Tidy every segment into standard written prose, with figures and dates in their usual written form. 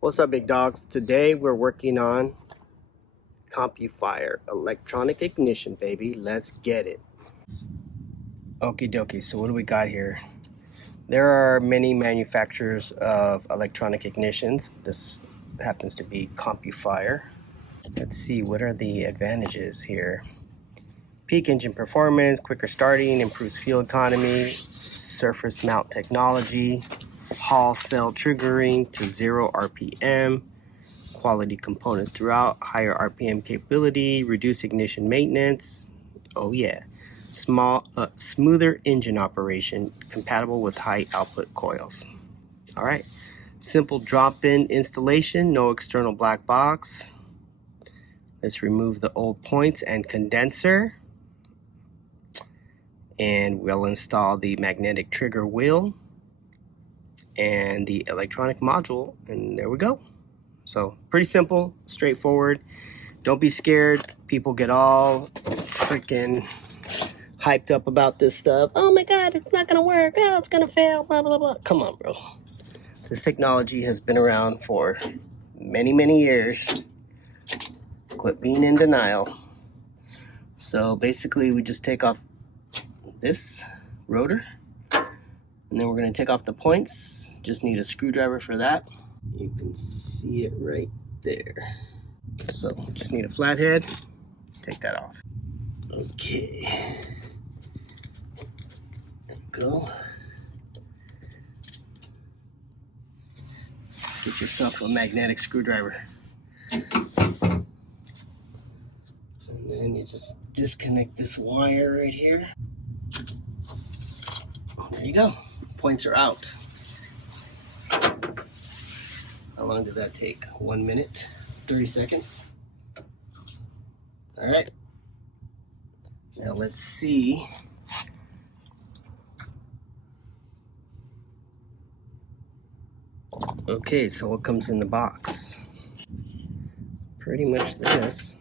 What's up, big dogs? Today we're working on Compu-Fire electronic ignition, baby. Let's get it. Okie dokie, so what do we got here? There are many manufacturers of electronic ignitions. This happens to be Compu-Fire. Let's see, what are the advantages here? Peak engine performance, quicker starting, improves fuel economy, surface mount technology, Hall cell triggering to 0 RPM, quality components throughout, higher RPM capability, reduced ignition maintenance. Oh yeah, smoother engine operation, compatible with high output coils. All right, simple drop-in installation, no external black box. Let's remove the old points and condenser, and we'll install the magnetic trigger wheel and the electronic module, and there we go. So pretty simple, straightforward. Don't be scared. People get all freaking hyped up about this stuff. Oh my God, it's not gonna work. Oh, it's gonna fail, blah, blah, blah. Come on, bro. This technology has been around for many, many years. Quit being in denial. So basically we just take off this rotor, and then we're gonna take off the points. Just need a screwdriver for that. You can see it right there. So just need a flathead. Take that off. Okay. There we go. Get yourself a magnetic screwdriver. And then you just disconnect this wire right here. There you go. Points are out. How long did that take? 1 minute, 30 seconds. All right. Now let's see. Okay, so what comes in the box? Pretty much this.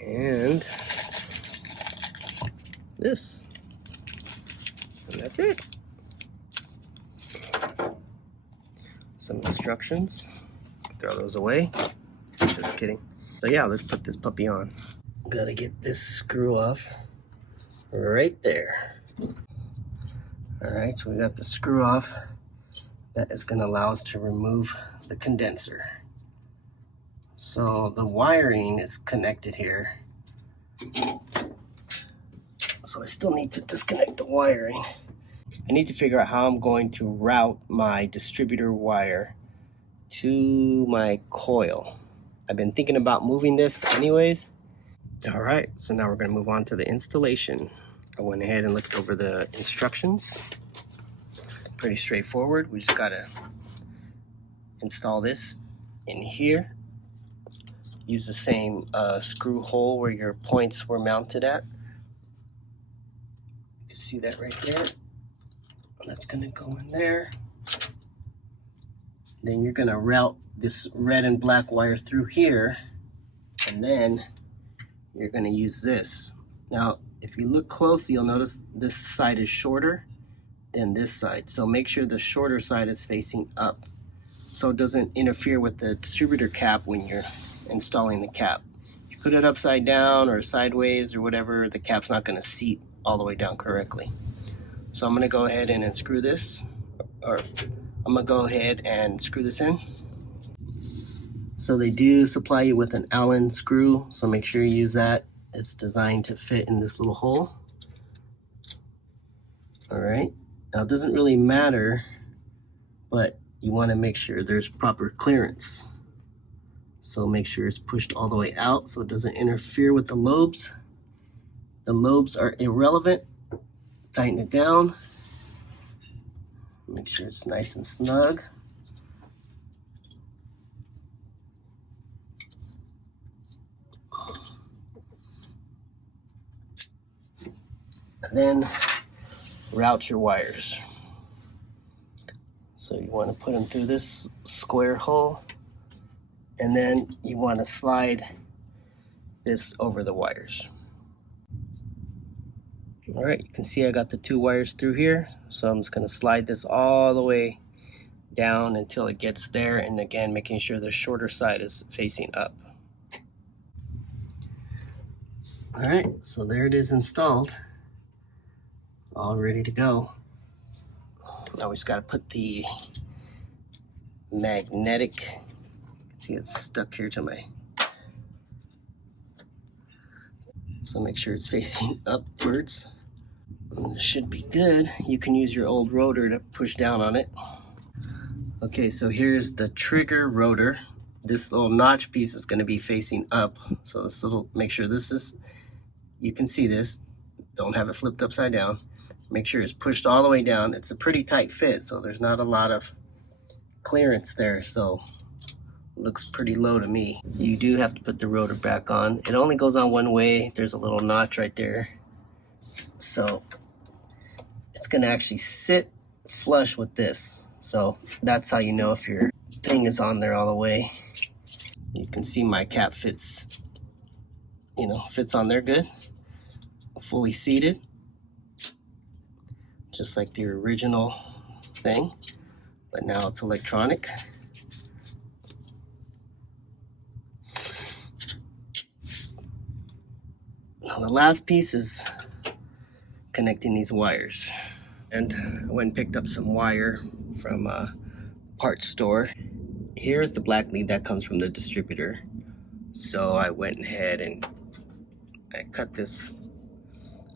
And this. And that's it. Some instructions. Throw those away. Just kidding. So yeah, let's put this puppy on. Gotta get this screw off right there. All right, so we got the screw off. That is gonna allow us to remove the condenser. So the wiring is connected here. So I still need to disconnect the wiring. I need to figure out how I'm going to route my distributor wire to my coil. I've been thinking about moving this anyways. All right, so now we're gonna move on to the installation. I went ahead and looked over the instructions. Pretty straightforward. We just gotta install this in here. Use the same screw hole where your points were mounted at. You can see that right there. That's gonna go in there. Then you're gonna route this red and black wire through here, and then you're gonna use this. Now, if you look closely, you'll notice this side is shorter than this side. So make sure the shorter side is facing up, so it doesn't interfere with the distributor cap when you're installing the cap. If you put it upside down or sideways or whatever, the cap's not gonna seat all the way down correctly. So I'm gonna go ahead and unscrew this, or I'm gonna go ahead and screw this in. So they do supply you with an Allen screw, so make sure you use that. It's designed to fit in this little hole. All right, now it doesn't really matter, but you wanna make sure there's proper clearance. So make sure it's pushed all the way out so it doesn't interfere with the lobes. The lobes are irrelevant. Tighten it down. Make sure it's nice and snug. And then route your wires. So you want to put them through this square hole, and then you want to slide this over the wires. All right, you can see I got the two wires through here, so I'm just going to slide this all the way down until it gets there, and again making sure the shorter side is facing up. All right, so there it is installed, all ready to go. Now we just got to put the magnetic, you can see it's stuck here to my, so make sure it's facing upwards. It should be good. You can use your old rotor to push down on it. Okay, so here's the trigger rotor. This little notch piece is going to be facing up. So this little, make sure this is, you can see this. Don't have it flipped upside down. Make sure it's pushed all the way down. It's a pretty tight fit, so there's not a lot of clearance there. So it looks pretty low to me. You do have to put the rotor back on. It only goes on one way. There's a little notch right there. So it's going to actually sit flush with this. So that's how you know if your thing is on there all the way. You can see my cap fits, you know, fits on there good. Fully seated, just like the original thing, but now it's electronic. Now the last piece is connecting these wires. And I went and picked up some wire from a parts store. Here's the black lead that comes from the distributor. So I went ahead and I cut this.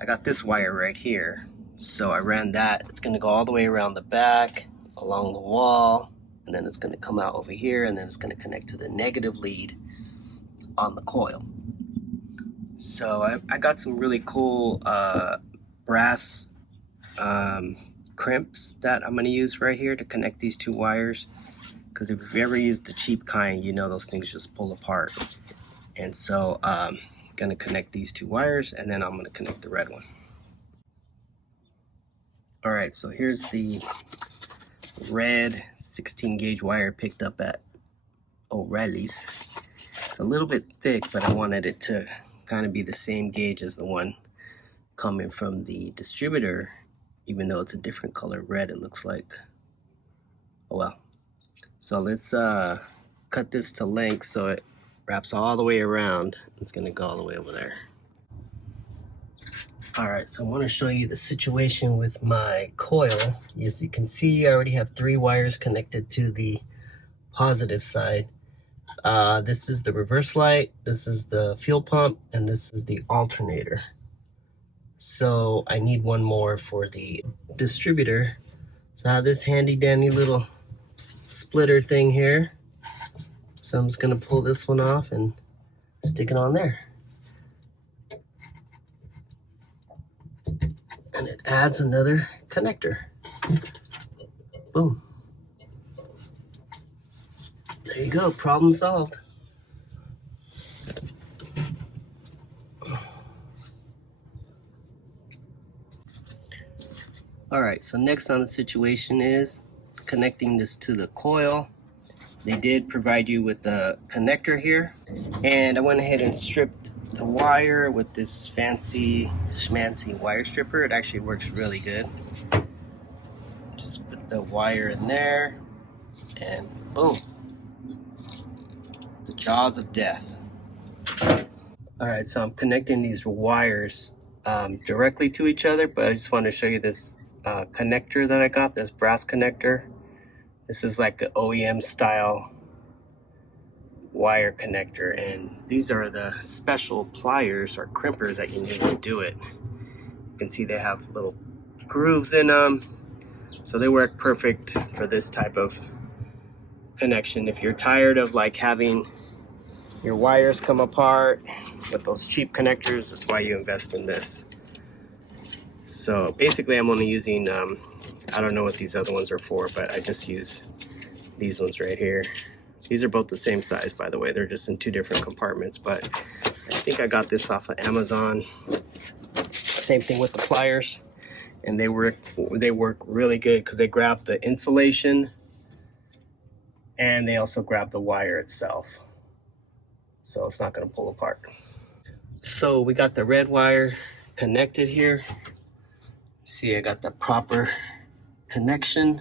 I got this wire right here. So I ran that. It's gonna go all the way around the back, along the wall, and then it's gonna come out over here, and then it's gonna connect to the negative lead on the coil. So I got some really cool brass crimps that I'm gonna use right here to connect these two wires. Because if you've ever used the cheap kind, you know those things just pull apart. And so I'm gonna connect these two wires, and then I'm gonna connect the red one. All right, so here's the red 16 gauge wire picked up at O'Reilly's. It's a little bit thick, but I wanted it to kind of be the same gauge as the one coming from the distributor, even though it's a different color red, it looks like. Oh well. So let's cut this to length so it wraps all the way around. It's gonna go all the way over there. All right, so I want to show you the situation with my coil. As you can see, I already have 3 wires connected to the positive side. This is the reverse light, this is the fuel pump, and this is the alternator. So I need one more for the distributor. So I have this handy dandy little splitter thing here. So I'm just gonna pull this one off and stick it on there. And it adds another connector. Boom. There you go, problem solved. All right, so next on the situation is connecting this to the coil. They did provide you with the connector here. And I went ahead and stripped the wire with this fancy schmancy wire stripper. It actually works really good. Just put the wire in there and boom. The jaws of death. All right, so I'm connecting these wires directly to each other, but I just want to show you this connector that I got, this brass connector. This is like an OEM style wire connector, and these are the special pliers or crimpers that you need to do it. You can see they have little grooves in them, so they work perfect for this type of connection. If you're tired of like having your wires come apart with those cheap connectors, that's why you invest in this. So basically I'm only using I don't know what these other ones are for, but I just use these ones right here. These are both the same size, by the way. They're just in 2 different compartments, but I think I got this off of Amazon. Same thing with the pliers, and they work really good because they grab the insulation and they also grab the wire itself, so it's not going to pull apart. So we got the red wire connected here. See, I got the proper connection.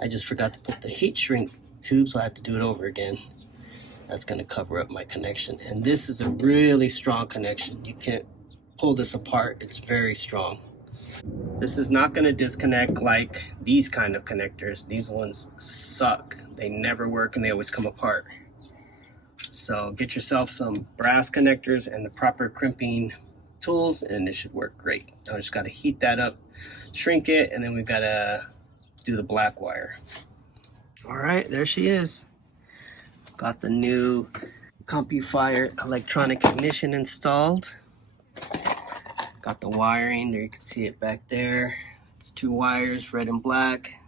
I just forgot to put the heat shrink tube, so I have to do it over again. That's going to cover up my connection. And this is a really strong connection. You can't pull this apart. It's very strong. This is not going to disconnect like these kind of connectors. These ones suck. They never work and they always come apart. So get yourself some brass connectors and the proper crimping tools and it should work great. Now I just got to heat that up, shrink it, and then we've got to do the black wire. All right, there she is. Got the new Compu-Fire electronic ignition installed. Got the wiring, there you can see it back there. It's 2 wires, red and black.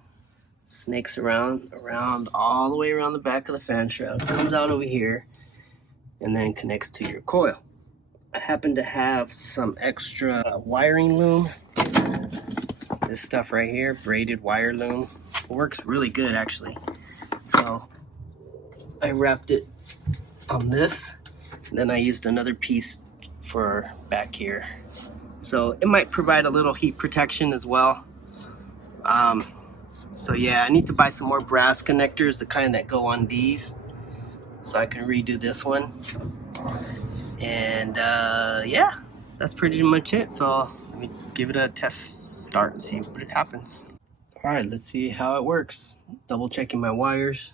Snakes around all the way around the back of the fan shroud. Comes out over here and then connects to your coil. I happen to have some extra wiring loom. This stuff right here, braided wire loom. It works really good actually. So I wrapped it on this, and then I used another piece for back here. So it might provide a little heat protection as well. So yeah, I need to buy some more brass connectors, the kind that go on these, so I can redo this one. And yeah, that's pretty much it. So let me give it a test start and see what happens. All right, let's see how it works. Double checking my wires,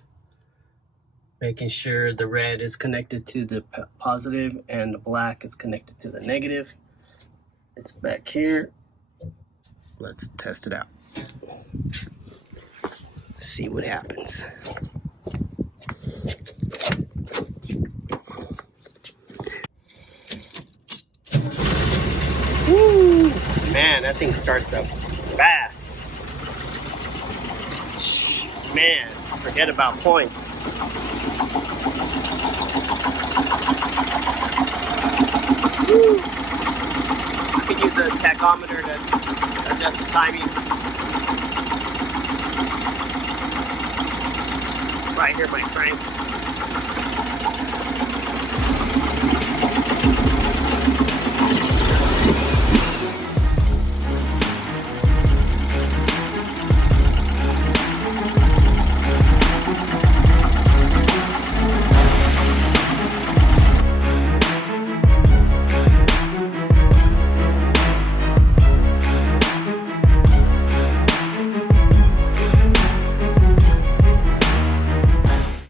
making sure the red is connected to the positive and the black is connected to the negative. It's back here. Let's test it out. See what happens. Woo! Man, that thing starts up fast. Man, forget about points. Woo! I can use the tachometer to adjust the timing. Right here, my crank.